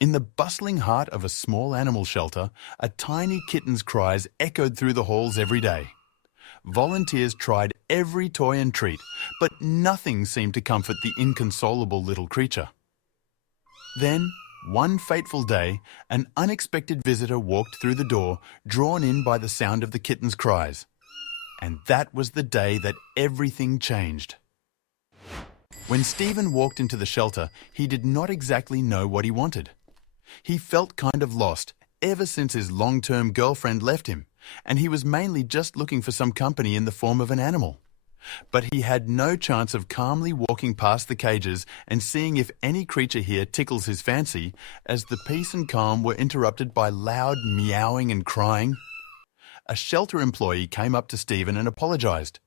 In the bustling heart of a small animal shelter, a tiny kitten's cries echoed through the halls every day. Volunteers tried every toy and treat, but nothing seemed to comfort the inconsolable little creature. Then, one fateful day, an unexpected visitor walked through the door, drawn in by the sound of the kitten's cries. And that was the day that everything changed. When Stephen walked into the shelter, he did not exactly know what he wanted. He felt kind of lost ever since his long-term girlfriend left him, and he was mainly just looking for some company in the form of an animal. But he had no chance of calmly walking past the cages and seeing if any creature here tickles his fancy, as the peace and calm were interrupted by loud meowing and crying. A shelter employee came up to Stephen and apologized.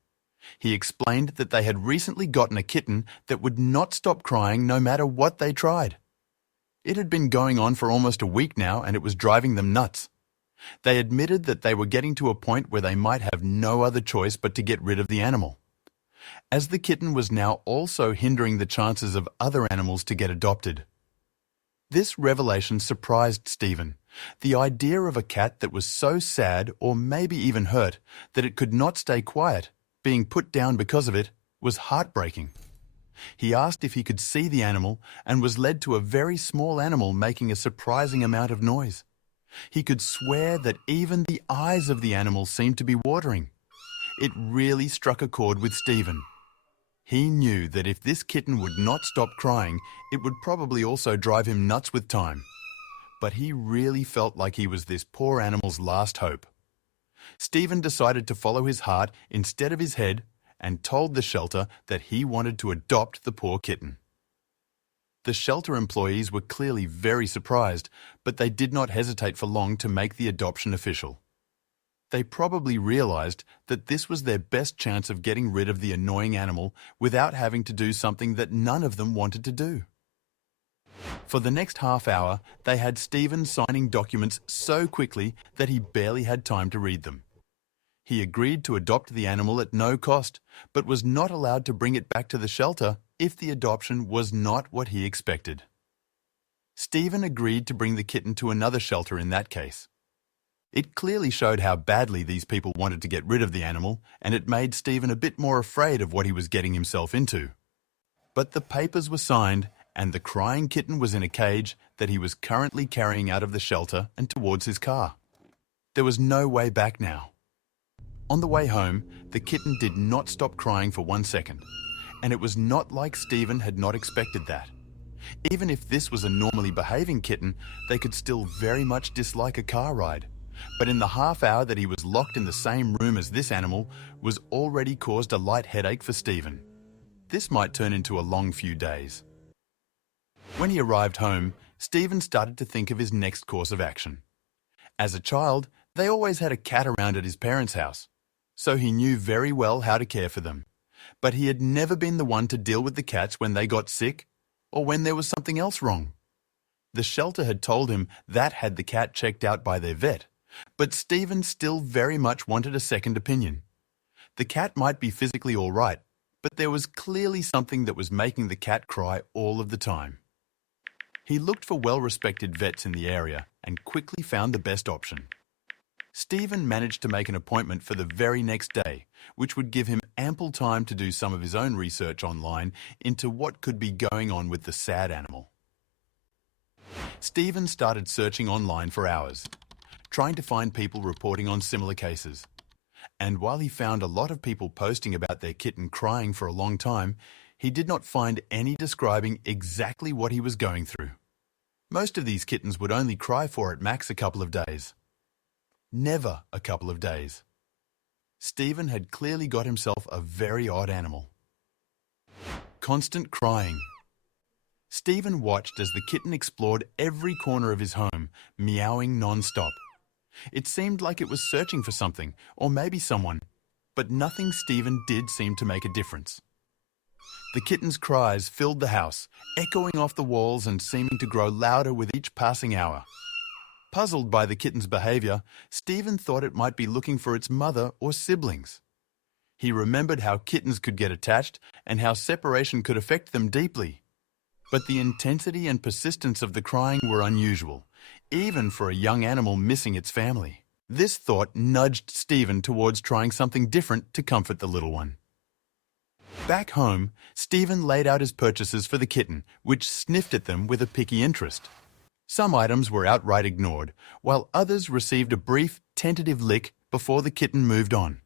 He explained that they had recently gotten a kitten that would not stop crying no matter what they tried. It had been going on for almost a week now, and it was driving them nuts. They admitted that they were getting to a point where they might have no other choice but to get rid of the animal. As the kitten was now also hindering the chances of other animals to get adopted. This revelation surprised Stephen. The idea of a cat that was so sad or maybe even hurt that it could not stay quiet, being put down because of it, was heartbreaking. He asked if he could see the animal and was led to a very small animal making a surprising amount of noise. He could swear that even the eyes of the animal seemed to be watering. It really struck a chord with Stephen. He knew that if this kitten would not stop crying, it would probably also drive him nuts with time. But he really felt like he was this poor animal's last hope. Stephen decided to follow his heart instead of his head and told the shelter that he wanted to adopt the poor kitten. The shelter employees were clearly very surprised, but they did not hesitate for long to make the adoption official. They probably realized that this was their best chance of getting rid of the annoying animal without having to do something that none of them wanted to do. For the next half hour, they had Stephen signing documents so quickly that he barely had time to read them. He agreed to adopt the animal at no cost, but was not allowed to bring it back to the shelter if the adoption was not what he expected. Stephen agreed to bring the kitten to another shelter in that case. It clearly showed how badly these people wanted to get rid of the animal, and it made Stephen a bit more afraid of what he was getting himself into. But the papers were signed, and the crying kitten was in a cage that he was currently carrying out of the shelter and towards his car. There was no way back now. On the way home, the kitten did not stop crying for 1 second, and it was not like Stephen had not expected that. Even if this was a normally behaving kitten, they could still very much dislike a car ride. But in the half hour that he was locked in the same room as this animal was already caused a light headache for Stephen. This might turn into a long few days. When he arrived home, Stephen started to think of his next course of action. As a child, they always had a cat around at his parents' house, so he knew very well how to care for them. But he had never been the one to deal with the cats when they got sick or when there was something else wrong. The shelter had told him that had the cat checked out by their vet, but Stephen still very much wanted a second opinion. The cat might be physically all right, but there was clearly something that was making the cat cry all of the time. He looked for well-respected vets in the area and quickly found the best option. Stephen managed to make an appointment for the very next day, which would give him ample time to do some of his own research online into what could be going on with the sad animal. Stephen started searching online for hours, trying to find people reporting on similar cases. And while he found a lot of people posting about their kitten crying for a long time, he did not find any describing exactly what he was going through. Most of these kittens would only cry for at max a couple of days. Never a couple of days. Stephen had clearly got himself a very odd animal. Constant crying. Stephen watched as the kitten explored every corner of his home, meowing non-stop. It seemed like it was searching for something, or maybe someone, but nothing Stephen did seem to make a difference. The kitten's cries filled the house, echoing off the walls and seeming to grow louder with each passing hour. Puzzled by the kitten's behavior, Stephen thought it might be looking for its mother or siblings. He remembered how kittens could get attached and how separation could affect them deeply. But the intensity and persistence of the crying were unusual, even for a young animal missing its family. This thought nudged Stephen towards trying something different to comfort the little one. Back home, Stephen laid out his purchases for the kitten, which sniffed at them with a picky interest. Some items were outright ignored, while others received a brief, tentative lick before the kitten moved on.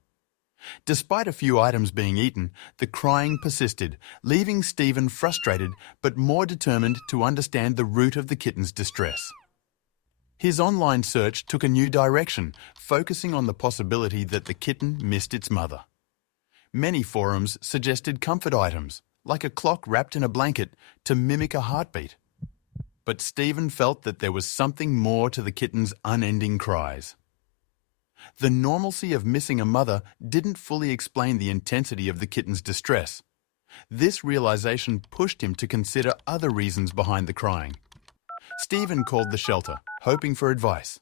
Despite a few items being eaten, the crying persisted, leaving Stephen frustrated but more determined to understand the root of the kitten's distress. His online search took a new direction, focusing on the possibility that the kitten missed its mother. Many forums suggested comfort items, like a clock wrapped in a blanket, to mimic a heartbeat. But Stephen felt that there was something more to the kitten's unending cries. The normalcy of missing a mother didn't fully explain the intensity of the kitten's distress. This realization pushed him to consider other reasons behind the crying. Stephen called the shelter, hoping for advice.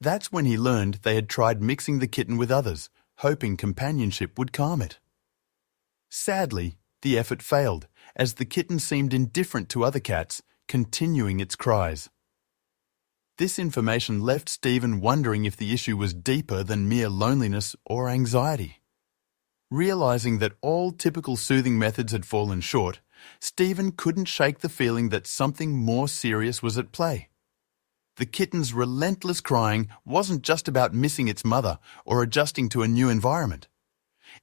That's when he learned they had tried mixing the kitten with others, hoping companionship would calm it. Sadly, the effort failed, as the kitten seemed indifferent to other cats, continuing its cries. This information left Stephen wondering if the issue was deeper than mere loneliness or anxiety. Realizing that all typical soothing methods had fallen short, Stephen couldn't shake the feeling that something more serious was at play. The kitten's relentless crying wasn't just about missing its mother or adjusting to a new environment.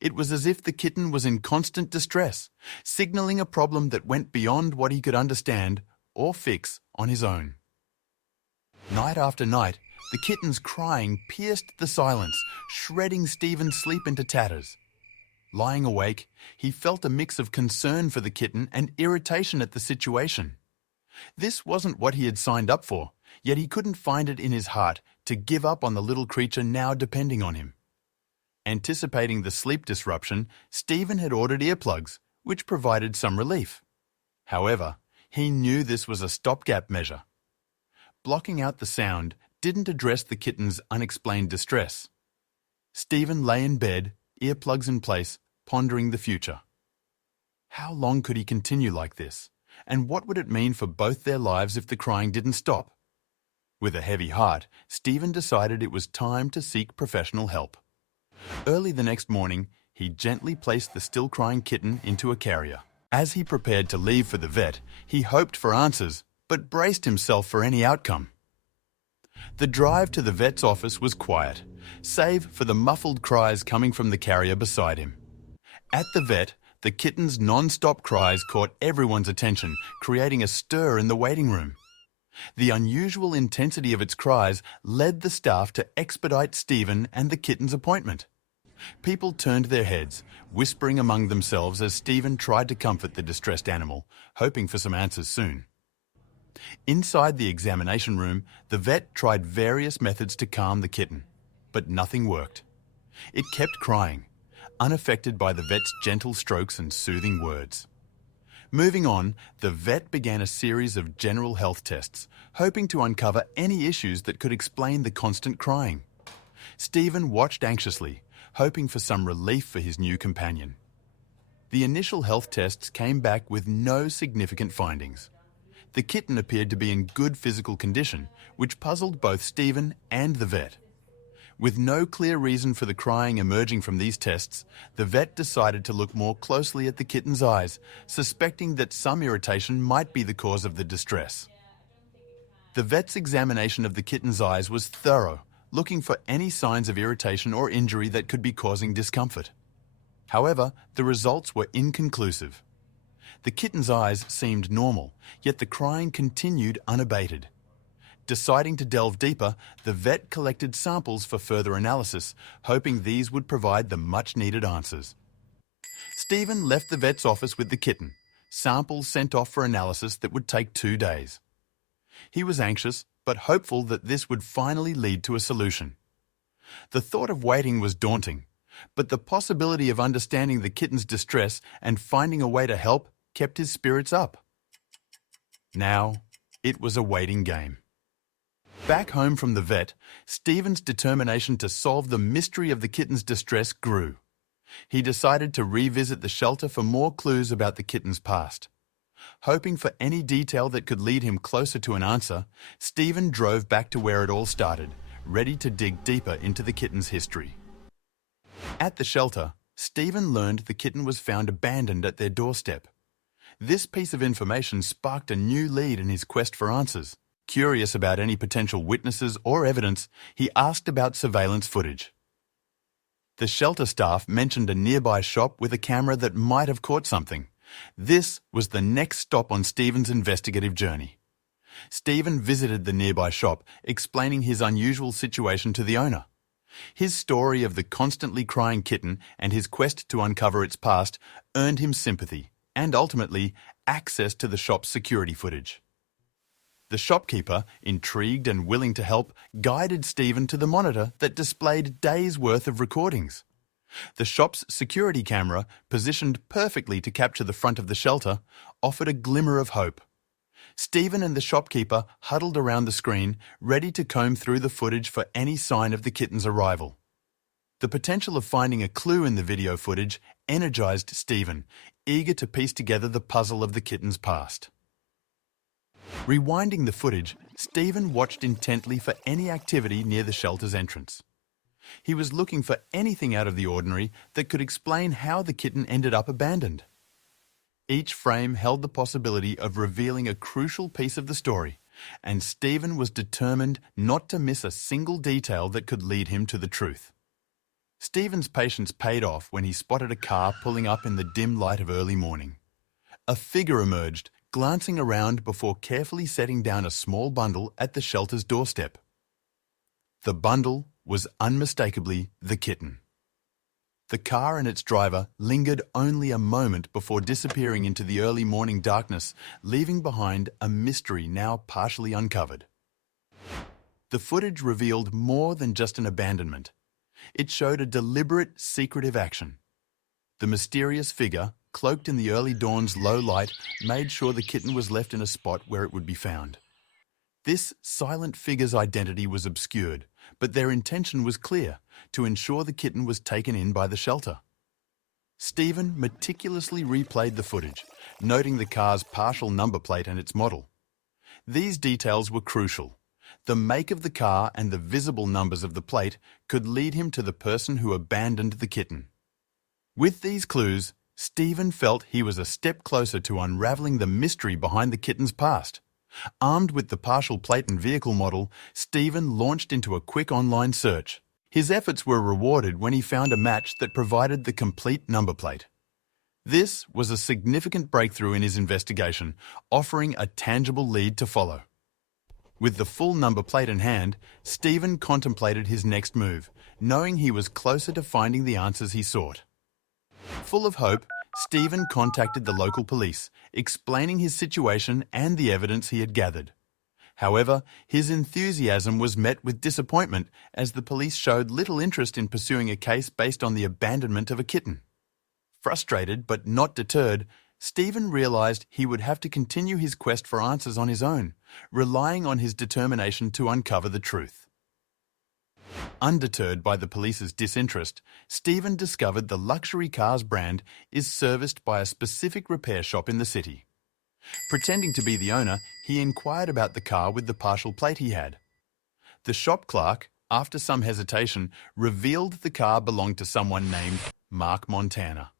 It was as if the kitten was in constant distress, signaling a problem that went beyond what he could understand or fix on his own. Night after night, the kitten's crying pierced the silence, shredding Stephen's sleep into tatters. Lying awake, he felt a mix of concern for the kitten and irritation at the situation. This wasn't what he had signed up for, yet he couldn't find it in his heart to give up on the little creature now depending on him. Anticipating the sleep disruption, Stephen had ordered earplugs, which provided some relief. However, he knew this was a stopgap measure. Blocking out the sound didn't address the kitten's unexplained distress. Stephen lay in bed, earplugs in place, pondering the future. How long could he continue like this? And what would it mean for both their lives if the crying didn't stop? With a heavy heart, Stephen decided it was time to seek professional help. Early the next morning, he gently placed the still crying kitten into a carrier. As he prepared to leave for the vet, he hoped for answers, but braced himself for any outcome. The drive to the vet's office was quiet, save for the muffled cries coming from the carrier beside him. At the vet, the kitten's non-stop cries caught everyone's attention, creating a stir in the waiting room. The unusual intensity of its cries led the staff to expedite Stephen and the kitten's appointment. People turned their heads, whispering among themselves as Stephen tried to comfort the distressed animal, hoping for some answers soon. Inside the examination room, the vet tried various methods to calm the kitten, but nothing worked. It kept crying, unaffected by the vet's gentle strokes and soothing words. Moving on, the vet began a series of general health tests, hoping to uncover any issues that could explain the constant crying. Stephen watched anxiously, hoping for some relief for his new companion. The initial health tests came back with no significant findings. The kitten appeared to be in good physical condition, which puzzled both Stephen and the vet. With no clear reason for the crying emerging from these tests, the vet decided to look more closely at the kitten's eyes, suspecting that some irritation might be the cause of the distress. The vet's examination of the kitten's eyes was thorough, looking for any signs of irritation or injury that could be causing discomfort. However, the results were inconclusive. The kitten's eyes seemed normal, yet the crying continued unabated. Deciding to delve deeper, the vet collected samples for further analysis, hoping these would provide the much-needed answers. Stephen left the vet's office with the kitten, samples sent off for analysis that would take 2 days. He was anxious, but hopeful that this would finally lead to a solution. The thought of waiting was daunting, but the possibility of understanding the kitten's distress and finding a way to help kept his spirits up. Now, it was a waiting game. Back home from the vet, Stephen's determination to solve the mystery of the kitten's distress grew. He decided to revisit the shelter for more clues about the kitten's past. Hoping for any detail that could lead him closer to an answer, Stephen drove back to where it all started, ready to dig deeper into the kitten's history. At the shelter, Stephen learned the kitten was found abandoned at their doorstep. This piece of information sparked a new lead in his quest for answers. Curious about any potential witnesses or evidence, he asked about surveillance footage. The shelter staff mentioned a nearby shop with a camera that might have caught something. This was the next stop on Stephen's investigative journey. Stephen visited the nearby shop, explaining his unusual situation to the owner. His story of the constantly crying kitten and his quest to uncover its past earned him sympathy and ultimately access to the shop's security footage. The shopkeeper, intrigued and willing to help, guided Stephen to the monitor that displayed days' worth of recordings. The shop's security camera, positioned perfectly to capture the front of the shelter, offered a glimmer of hope. Stephen and the shopkeeper huddled around the screen, ready to comb through the footage for any sign of the kitten's arrival. The potential of finding a clue in the video footage energized Stephen, eager to piece together the puzzle of the kitten's past. Rewinding the footage, Stephen watched intently for any activity near the shelter's entrance. He was looking for anything out of the ordinary that could explain how the kitten ended up abandoned. Each frame held the possibility of revealing a crucial piece of the story, and Stephen was determined not to miss a single detail that could lead him to the truth. Stephen's patience paid off when he spotted a car pulling up in the dim light of early morning. A figure emerged, glancing around before carefully setting down a small bundle at the shelter's doorstep. The bundle was unmistakably the kitten. The car and its driver lingered only a moment before disappearing into the early morning darkness, leaving behind a mystery now partially uncovered. The footage revealed more than just an abandonment. It showed a deliberate, secretive action. The mysterious figure, cloaked in the early dawn's low light, made sure the kitten was left in a spot where it would be found. This silent figure's identity was obscured, but their intention was clear: to ensure the kitten was taken in by the shelter. Stephen meticulously replayed the footage, noting the car's partial number plate and its model. These details were crucial. The make of the car and the visible numbers of the plate could lead him to the person who abandoned the kitten. With these clues, Stephen felt he was a step closer to unraveling the mystery behind the kitten's past. Armed with the partial plate and vehicle model, Stephen launched into a quick online search. His efforts were rewarded when he found a match that provided the complete number plate. This was a significant breakthrough in his investigation, offering a tangible lead to follow. With the full number plate in hand, Stephen contemplated his next move, knowing he was closer to finding the answers he sought. Full of hope, Stephen contacted the local police, explaining his situation and the evidence he had gathered. However, his enthusiasm was met with disappointment as the police showed little interest in pursuing a case based on the abandonment of a kitten. Frustrated but not deterred, Stephen realized he would have to continue his quest for answers on his own, relying on his determination to uncover the truth. Undeterred by the police's disinterest, Stephen discovered the luxury car's brand is serviced by a specific repair shop in the city. Pretending to be the owner, he inquired about the car with the partial plate he had. The shop clerk, after some hesitation, revealed the car belonged to someone named Mark Montana.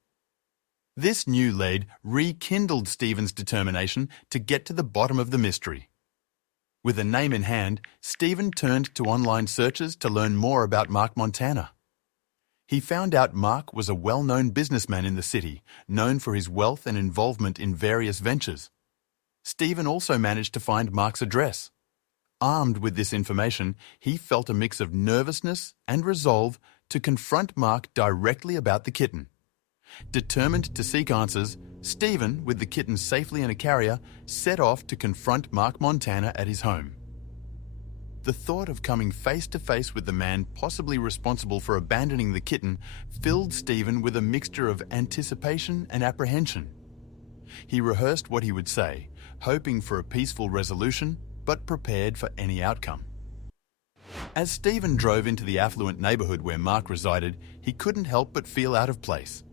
This new lead rekindled Stephen's determination to get to the bottom of the mystery. With a name in hand, Stephen turned to online searches to learn more about Mark Montana. He found out Mark was a well-known businessman in the city, known for his wealth and involvement in various ventures. Stephen also managed to find Mark's address. Armed with this information, he felt a mix of nervousness and resolve to confront Mark directly about the kitten. Determined to seek answers, Stephen, with the kitten safely in a carrier, set off to confront Mark Montana at his home. The thought of coming face to face with the man possibly responsible for abandoning the kitten filled Stephen with a mixture of anticipation and apprehension. He rehearsed what he would say, hoping for a peaceful resolution, but prepared for any outcome. As Stephen drove into the affluent neighborhood where Mark resided, he couldn't help but feel out of place.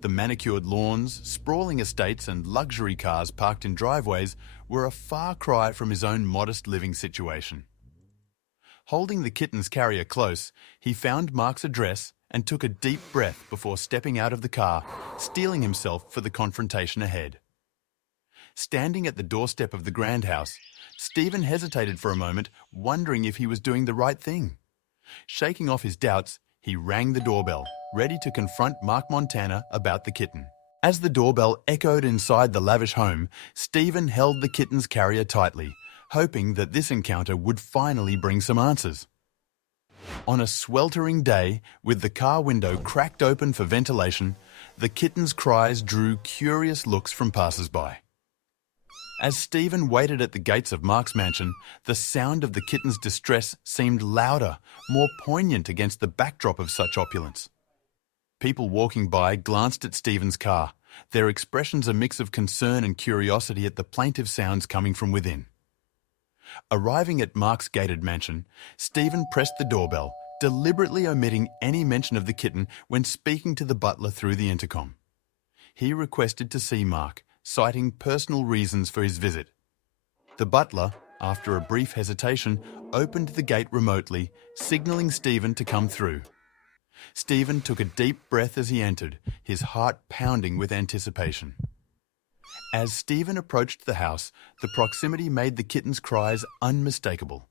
The manicured lawns, sprawling estates and luxury cars parked in driveways were a far cry from his own modest living situation. Holding the kitten's carrier close, he found Mark's address and took a deep breath before stepping out of the car, steeling himself for the confrontation ahead. Standing at the doorstep of the grand house, Stephen hesitated for a moment, wondering if he was doing the right thing. Shaking off his doubts, he rang the doorbell, ready to confront Mark Montana about the kitten. As the doorbell echoed inside the lavish home, Stephen held the kitten's carrier tightly, hoping that this encounter would finally bring some answers. On a sweltering day, with the car window cracked open for ventilation, the kitten's cries drew curious looks from passers-by. As Stephen waited at the gates of Mark's mansion, the sound of the kitten's distress seemed louder, more poignant against the backdrop of such opulence. People walking by glanced at Stephen's car, their expressions a mix of concern and curiosity at the plaintive sounds coming from within. Arriving at Mark's gated mansion, Stephen pressed the doorbell, deliberately omitting any mention of the kitten when speaking to the butler through the intercom. He requested to see Mark, citing personal reasons for his visit. The butler, after a brief hesitation, opened the gate remotely, signalling Stephen to come through. Stephen took a deep breath as he entered, his heart pounding with anticipation. As Stephen approached the house, the proximity made the kitten's cries unmistakable.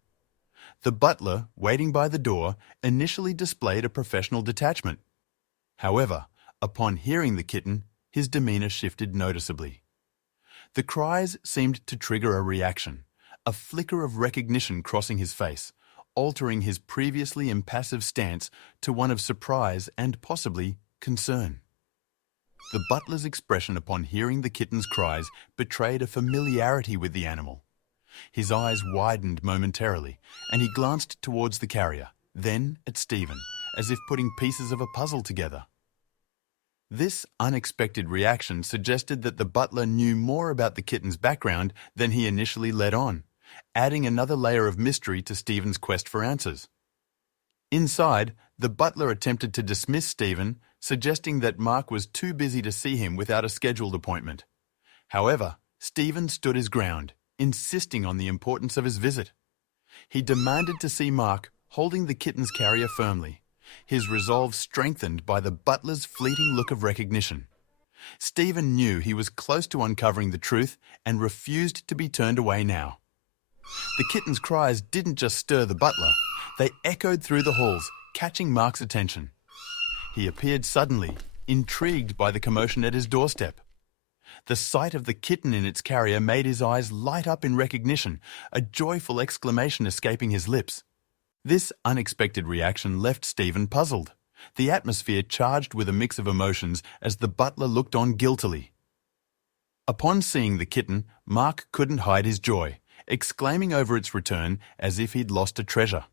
The butler, waiting by the door, initially displayed a professional detachment. However, upon hearing the kitten, his demeanour shifted noticeably. The cries seemed to trigger a reaction, a flicker of recognition crossing his face, altering his previously impassive stance to one of surprise and possibly concern. The butler's expression upon hearing the kitten's cries betrayed a familiarity with the animal. His eyes widened momentarily, and he glanced towards the carrier, then at Stephen, as if putting pieces of a puzzle together. This unexpected reaction suggested that the butler knew more about the kitten's background than he initially let on, adding another layer of mystery to Stephen's quest for answers. Inside, the butler attempted to dismiss Stephen, suggesting that Mark was too busy to see him without a scheduled appointment. However, Stephen stood his ground, insisting on the importance of his visit. He demanded to see Mark, holding the kitten's carrier firmly, his resolve strengthened by the butler's fleeting look of recognition. Stephen knew he was close to uncovering the truth and refused to be turned away now. The kitten's cries didn't just stir the butler, they echoed through the halls, catching Mark's attention. He appeared suddenly, intrigued by the commotion at his doorstep. The sight of the kitten in its carrier made his eyes light up in recognition, a joyful exclamation escaping his lips. This unexpected reaction left Stephen puzzled, the atmosphere charged with a mix of emotions as the butler looked on guiltily. Upon seeing the kitten, Mark couldn't hide his joy, exclaiming over its return as if he'd lost a treasure.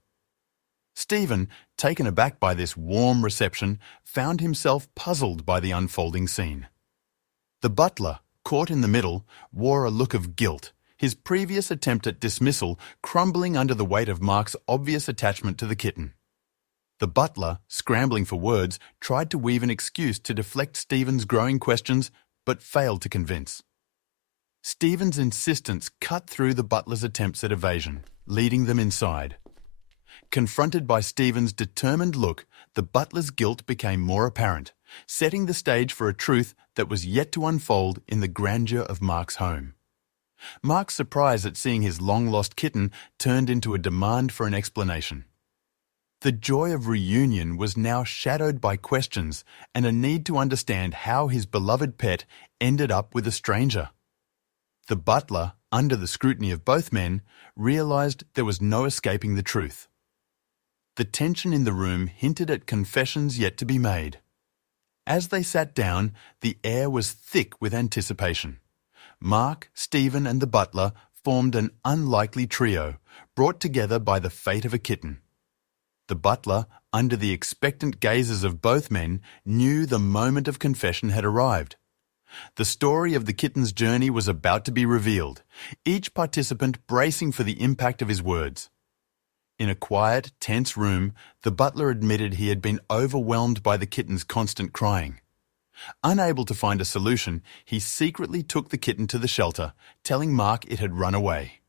Stephen, taken aback by this warm reception, found himself puzzled by the unfolding scene. The butler, caught in the middle, wore a look of guilt, his previous attempt at dismissal crumbling under the weight of Mark's obvious attachment to the kitten. The butler, scrambling for words, tried to weave an excuse to deflect Stephen's growing questions, but failed to convince. Stephen's insistence cut through the butler's attempts at evasion, leading them inside. Confronted by Stephen's determined look, the butler's guilt became more apparent, setting the stage for a truth that was yet to unfold in the grandeur of Mark's home. Mark's surprise at seeing his long-lost kitten turned into a demand for an explanation. The joy of reunion was now shadowed by questions and a need to understand how his beloved pet ended up with a stranger. The butler, under the scrutiny of both men, realized there was no escaping the truth. The tension in the room hinted at confessions yet to be made. As they sat down, the air was thick with anticipation. Mark, Stephen, and the butler formed an unlikely trio, brought together by the fate of a kitten. The butler, under the expectant gazes of both men, knew the moment of confession had arrived. The story of the kitten's journey was about to be revealed, each participant bracing for the impact of his words. In a quiet, tense room, the butler admitted he had been overwhelmed by the kitten's constant crying. Unable to find a solution, he secretly took the kitten to the shelter, telling Mark it had run away.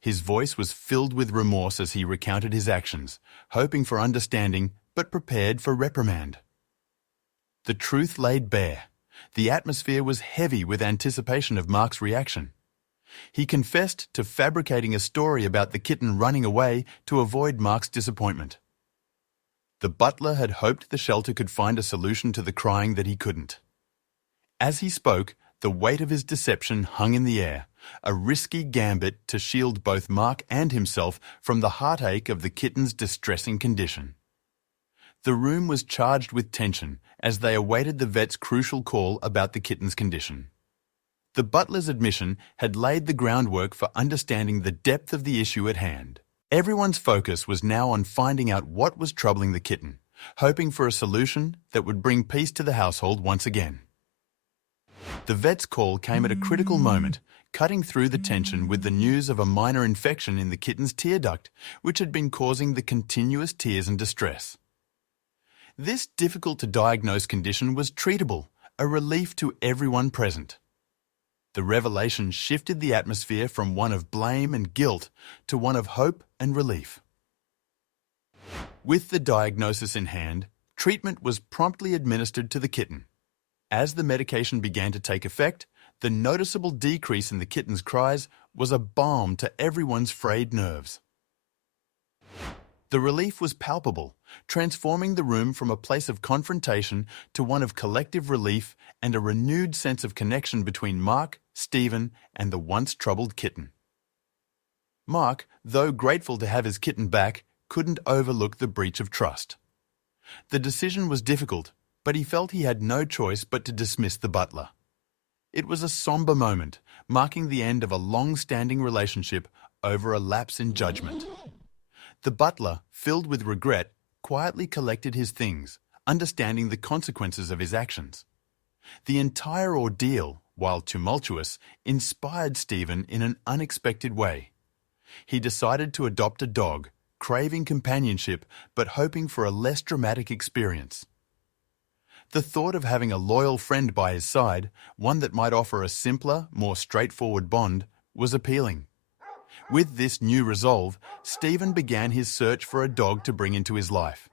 His voice was filled with remorse as he recounted his actions, hoping for understanding but prepared for reprimand. The truth laid bare. The atmosphere was heavy with anticipation of Mark's reaction. He confessed to fabricating a story about the kitten running away to avoid Mark's disappointment. The butler had hoped the shelter could find a solution to the crying that he couldn't. As he spoke, the weight of his deception hung in the air, a risky gambit to shield both Mark and himself from the heartache of the kitten's distressing condition. The room was charged with tension as they awaited the vet's crucial call about the kitten's condition. The butler's admission had laid the groundwork for understanding the depth of the issue at hand. Everyone's focus was now on finding out what was troubling the kitten, hoping for a solution that would bring peace to the household once again. The vet's call came at a critical moment, cutting through the tension with the news of a minor infection in the kitten's tear duct, which had been causing the continuous tears and distress. This difficult-to-diagnose condition was treatable, a relief to everyone present. The revelation shifted the atmosphere from one of blame and guilt to one of hope and relief. With the diagnosis in hand, treatment was promptly administered to the kitten. As the medication began to take effect, the noticeable decrease in the kitten's cries was a balm to everyone's frayed nerves. The relief was palpable, transforming the room from a place of confrontation to one of collective relief and a renewed sense of connection between Mark, Stephen, and the once troubled kitten. Mark, though grateful to have his kitten back, couldn't overlook the breach of trust. The decision was difficult, but he felt he had no choice but to dismiss the butler. It was a somber moment, marking the end of a long-standing relationship over a lapse in judgment. The butler, filled with regret, quietly collected his things, understanding the consequences of his actions. The entire ordeal, while tumultuous, inspired Stephen in an unexpected way. He decided to adopt a dog, craving companionship but hoping for a less dramatic experience. The thought of having a loyal friend by his side, one that might offer a simpler, more straightforward bond, was appealing. With this new resolve, Stephen began his search for a dog to bring into his life.